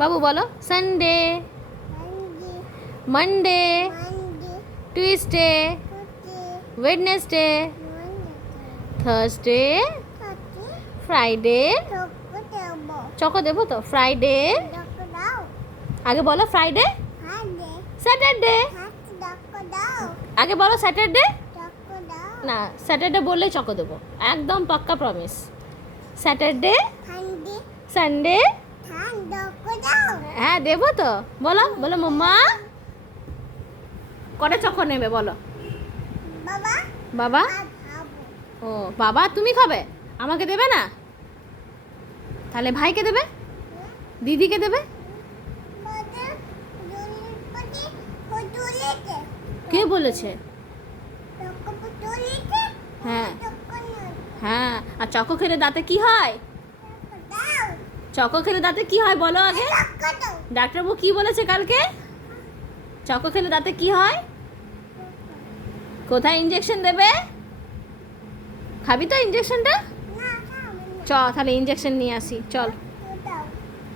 বাবু বলো Sunday, Monday, Tuesday, Wednesday, Thursday, Friday. Choco দেবো তো? ফ্রাইডে, আগে বলো ফ্রাইডে, স্যাটারডে, আগে বলো স্যাটারডে। না, স্যাটারডে বললেই চকো দেবো, একদম পাক্কা প্রমিস। স্যাটারডে, সানডে, হ্যাঁ দেবো তো। বলো বলো মাম্মা। কটা চকো নেবে বলো? বাবা। ও বাবা, তুমি খাবে, আমাকে দেবে না? তাহলে ভাইকে দেবে, দিদিকে দেবে। কে বলেছে? হ্যাঁ হ্যাঁ। আর চকো খেলে দাঁতে কি হয়? চকো খেলে দাঁতে কি হয় বলো আগে? ডাক্তারবাবু কি বলেছে কালকে? চকো খেলে দাঁতে কি হয়? কোথায় ইঞ্জেকশন দেবে? খাবি তো ইঞ্জেকশনটা? চ তাহলে ইঞ্জেকশন নিয়ে আসি, চল।